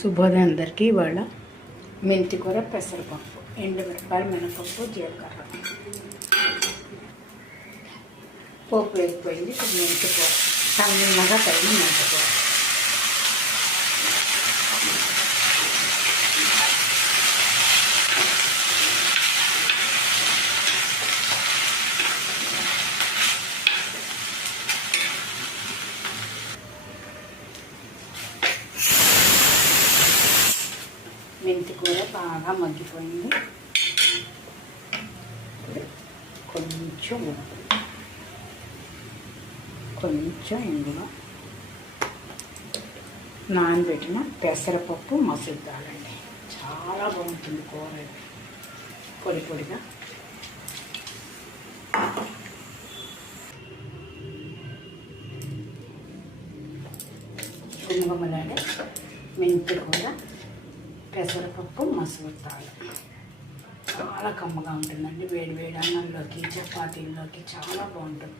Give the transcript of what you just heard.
శుభోదయం అందరికీ. ఇవాళ మెంతి కూర, పెసరపప్పు, ఎండుమిరపకాయలు, మినపప్పు, జీలకర్ర పోపు వేసిపోయింది. ఇప్పుడు మెంతి కూర సన్నగా తగిన మెంతి కూర. మెంతి కూర బాగా మగ్గిపోయింది. కొంచెం ఇందులో నానబెట్టిన పెసరపప్పు, మసూర్ దాల్ అండి. చాలా బాగుంటుంది కూర. పొడి పొడిగా గుమగుమలాడే మెంతి కూర, పెసరపప్పు, మసూర్ దాల్ చాలా కమ్మగా ఉంటుందండి. వేడి వేడి అన్నంలోకి, చపాతీల్లోకి చాలా బాగుంటుంది.